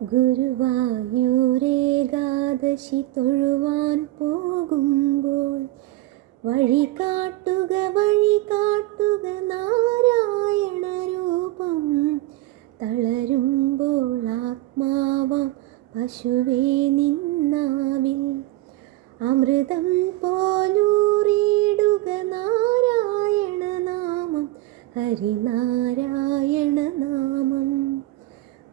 ഗുരുവായൂരേകാദശി തൊഴുവാൻ പോകുമ്പോൾ വഴി കാട്ടുക വഴി കാട്ടുക നാരായണ രൂപം തളരുമ്പോൾ ആത്മാവാം പശുവേ നിന്നാവിൽ. അമൃതം പോലൂറിയിടുക നാരായണ നാമം ഹരിനാരായണ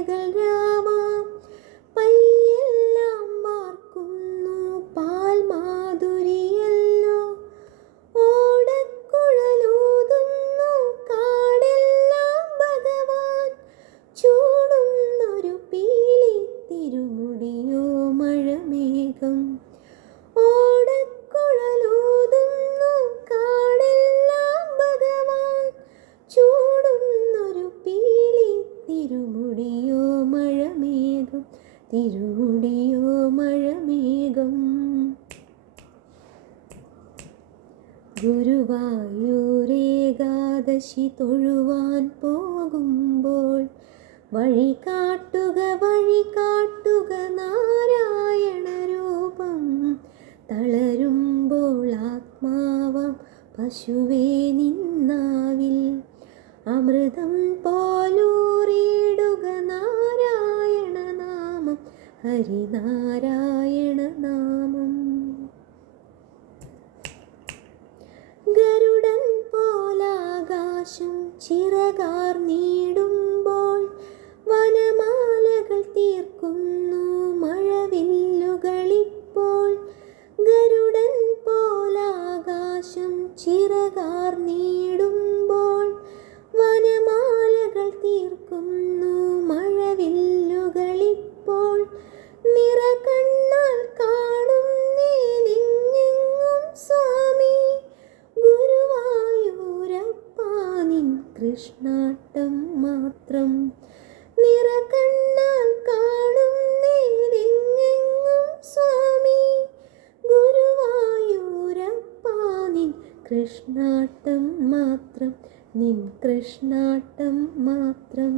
സന്ധ്യകൾ രാമ പയ്യെല്ലാം വാർക്കുന്നു പാൽമാധുരിയല്ലോ ഓടക്കുഴലൂതുന്നു കാടെല്ലാം ഭഗവാൻ. ചൂടുന്നൊരു പീലി തിരുമുടിയോ മഴമേഘം. ഓടക്കുഴലൂതുന്നു കാടെല്ലാം ഭഗവാൻ. ചൂടുന്നൊരു പീലി തിരുമുടിയോ മഴ മഴമേഘം? ഗുരുവായൂരേകാദശി തൊഴുവാൻ പോകുമ്പോൾ വഴി കാട്ടുക വഴി കാട്ടുക നാരായണ രൂപം. തളരുമ്പോൾ ആത്മാവം പശുവേ നിന്നാവിൽ. അമൃതം പോലൂറിയിടുക ഹരിനാരായണ നാമം ഗരുഡൻ പോലാകാശം ചിറകാർ നീടുമ്പോൾ കൃഷ്ണാട്ടം മാത്രം. നിറകണ്ണാൽ കാണും നീലിങ്ങെങ്ങും സ്വാമി. ഗുരുവായൂരപ്പാനിൻ കൃഷ്ണാട്ടം മാത്രം. നിൻ കൃഷ്ണാട്ടം മാത്രം.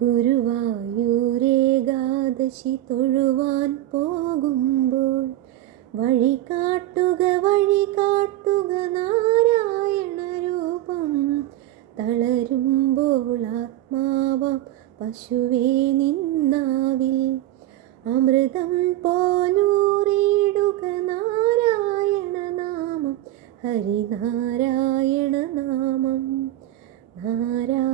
ഗുരുവായൂരേകാദശി തൊഴുവാൻ പോകുമ്പോൾ വഴി കാട്ടുക വഴി കാട്ടുക നാരായണ രൂപം. തളരുമ്പോൾ ആത്മാവാം പശുവേ നിന്നാവിൽ. അമൃതം പോലൂറിയിടുക നാരായണ നാമം ഹരിനാരായണ നാമം. നാരായണ